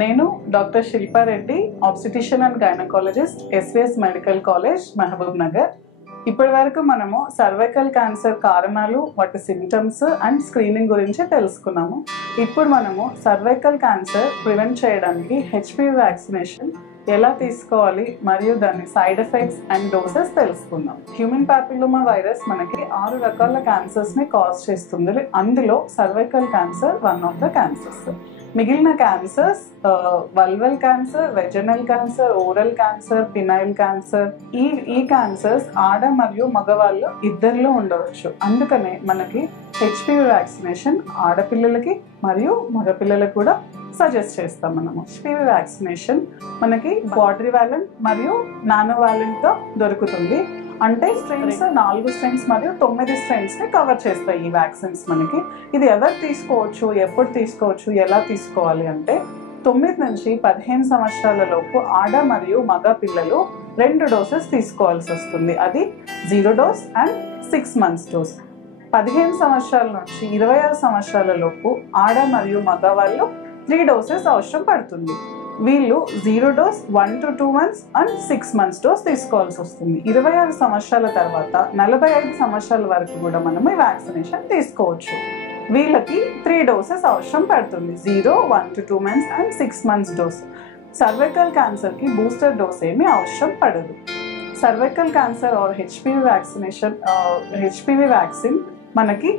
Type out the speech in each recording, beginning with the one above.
నేను doctor Shilpa Reddy, obstetrician and gynaecologist, SVS medical college, Mahabubnagar. ఇప్పటి వరకు మనము సర్వైకల్ క్యాన్సర్ కారణాలు, వాటి సిమ్టమ్స్ అండ్ స్క్రీనింగ్ గురించి తెలుసుకున్నాము. ఇప్పుడు మనము సర్వైకల్ క్యాన్సర్ ప్రివెంట్ చేయడానికి హెచ్పివి వ్యాక్సినేషన్ ఎలా తీసుకోవాలి మరియు దాని సైడ్ ఎఫెక్ట్స్ అండ్ డోసెస్ తెలుసుకుందాం. హ్యూమన్ పాపిలోమా వైరస్ మనకి 6 రకాల క్యాన్సర్స్ని కాజ్ చేస్తుంది. అందులో cervical cancer one of the cancers. మిగిలిన cancers vulval cancer, vaginal cancer, oral cancer, penile cancer, ఈ క్యాన్సర్స్ ఆడ మరియు మగవాళ్ళు ఇద్దరిలో ఉండవచ్చు. అందుకనే మనకి హెచ్పివి వ్యాక్సినేషన్ ఆడపిల్లలకి మరియు మగపిల్లలకు కూడా సజెస్ట్ చేస్తాం. మనము హెచ్పివి వ్యాక్సినేషన్ మనకి క్వాడ్రివాలెంట్ మరియు నానోవాలెంట్ గా దొరుకుతుంది. అంటే స్ట్రెయిన్స్ 4 స్ట్రెయిన్స్ మరియు 9 స్ట్రెయిన్స్ ని కవర్ చేస్తాయి ఈ వ్యాక్సిన్స్ మనకి. ఇది ఎవరు తీసుకోవచ్చు, ఎప్పుడు తీసుకోవచ్చు, ఎలా తీసుకోవాలి అంటే 9 నుంచి 15 సంవత్సరాల లోపు ఆడ మరియు మగ పిల్లలు 2 డోసెస్ తీసుకోవాల్సి వస్తుంది. అది 0 డోస్ అండ్ 6 months డోస్. 15 సంవత్సరాల నుంచి 26 సంవత్సరాల లోపు ఆడ మరియు మగ వాళ్ళు 3 డోసెస్ అవసరం పడుతుంది. వీళ్ళు 0 dose 1 to 2 months and 6 months dose తీసుకోవాల్సి వస్తుంది. 26 సంవత్సరాల తర్వాత 45 సంవత్సరాల వరకు కూడా మనం ఈ వ్యాక్సినేషన్ తీసుకోవచ్చు. వీళ్ళకి 3 డోసెస్ అవసరం పడుతుంది. 0, 1 to 2 months and 6 months dose. Cervical క్యాన్సర్కి బూస్టర్ డోస్ ఏమీ అవసరం పడదు. Cervical cancer are HPV vaccine మనకి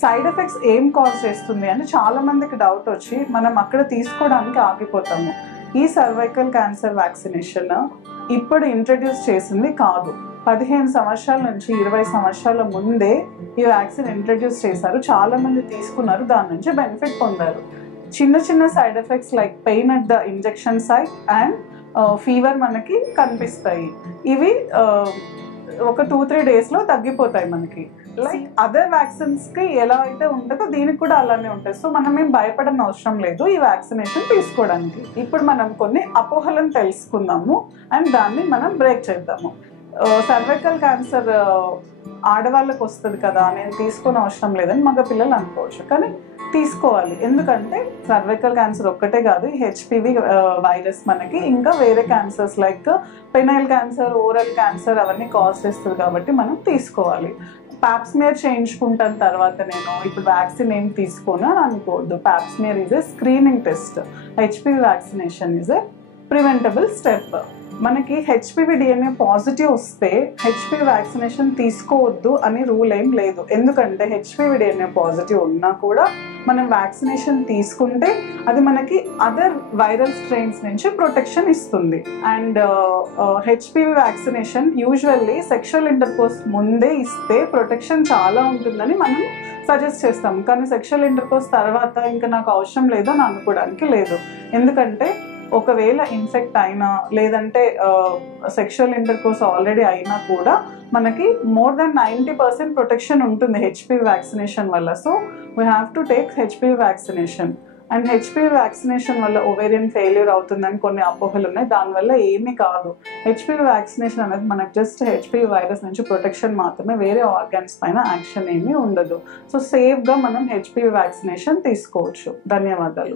సైడ్ ఎఫెక్ట్స్ ఏం కాజ్ చేస్తుంది అని చాలా మందికి డౌట్ వచ్చి మనం అక్కడ తీసుకోవడానికి ఆగిపోతాము. ఈ సర్వైకల్ క్యాన్సర్ వ్యాక్సినేషన్ ఇప్పుడు ఇంట్రడ్యూస్ చేసింది కాదు. 15 సంవత్సరాల నుంచి 20 సంవత్సరాల ముందే ఈ వ్యాక్సిన్ ఇంట్రడ్యూస్ చేశారు. చాలా మంది తీసుకున్నారు, దాని నుంచి బెనిఫిట్ పొందారు. చిన్న చిన్న side effects like pain at the injection site and fever మనకి కనిపిస్తాయి. ఇవి ఒక 2-3 డేస్లో తగ్గిపోతాయి మనకి. లైక్ అదర్ వ్యాక్సిన్స్కి ఎలా అయితే ఉంటుందో దీనికి కూడా అలానే ఉంటుంది. సో మనం ఏం భయపడని అవసరం లేదు ఈ వ్యాక్సినేషన్ తీసుకోవడానికి. ఇప్పుడు మనం కొన్ని అపోహలను తెలుసుకుందాము అండ్ దాన్ని మనం బ్రేక్ చేద్దాము. సర్వైకల్ క్యాన్సర్ ఆడవాళ్ళకి వస్తుంది కదా, నేను తీసుకునే అవసరం లేదని మగ పిల్లలు అనుకోవచ్చు, కానీ తీసుకోవాలి. ఎందుకంటే సర్వైకల్ క్యాన్సర్ ఒక్కటే కాదు, ఈ హెచ్పివి వైరస్ మనకి ఇంకా వేరే cancers like penile cancer, oral cancer అవన్నీ కాజ్ చేస్తుంది కాబట్టి మనం తీసుకోవాలి. ప్యాప్స్మియర్ చేయించుకుంటాను తర్వాత నేను ఇప్పుడు వ్యాక్సిన్ ఏం తీసుకోను అని అనుకోవద్దు. Pap smear is a screening test. HPV vaccination is a preventable step. మనకి హెచ్పివి డిఎన్ఏ పాజిటివ్ వస్తే హెచ్పివి వ్యాక్సినేషన్ తీసుకోవద్దు అని రూల్ ఏం లేదు. ఎందుకంటే హెచ్పివి డిఎన్ఏ పాజిటివ్ ఉన్నా కూడా మనం వ్యాక్సినేషన్ తీసుకుంటే అది మనకి అదర్ వైరల్ స్ట్రెయిన్స్ నుంచి ప్రొటెక్షన్ ఇస్తుంది. And HPV vaccination usually sexual intercourse ముందే ఇస్తే ప్రొటెక్షన్ చాలా ఉంటుందని మనం సజెస్ట్ చేస్తాం. కానీ సెక్షువల్ ఇంటర్కోర్స్ తర్వాత ఇంకా నాకు అవసరం లేదు అని అనుకోవడానికి లేదు. ఎందుకంటే ఒకవేళ ఇన్ఫెక్ట్ అయినా లేదంటే సెక్షువల్ ఇంటర్కోర్స్ ఆల్రెడీ అయినా కూడా మనకి మోర్ దెన్ 90% ప్రొటెక్షన్ ఉంటుంది హెచ్పివి వ్యాక్సినేషన్ వల్ల. So we have to take HPV vaccination. And HPV vaccination వల్ల ఓవేరియన్ ఫెయిల్యూర్ అవుతుందని కొన్ని అపోహలు ఉన్నాయి. దానివల్ల ఏమీ కాదు. హెచ్పివి వ్యాక్సినేషన్ అనేది మనకు జస్ట్ హెచ్పివి వైరస్ నుంచి ప్రొటెక్షన్ మాత్రమే, వేరే ఆర్గాన్స్ పైన యాక్షన్ ఏమీ ఉండదు. సో సేఫ్గా మనం హెచ్పివి వ్యాక్సినేషన్ తీసుకోవచ్చు. ధన్యవాదాలు.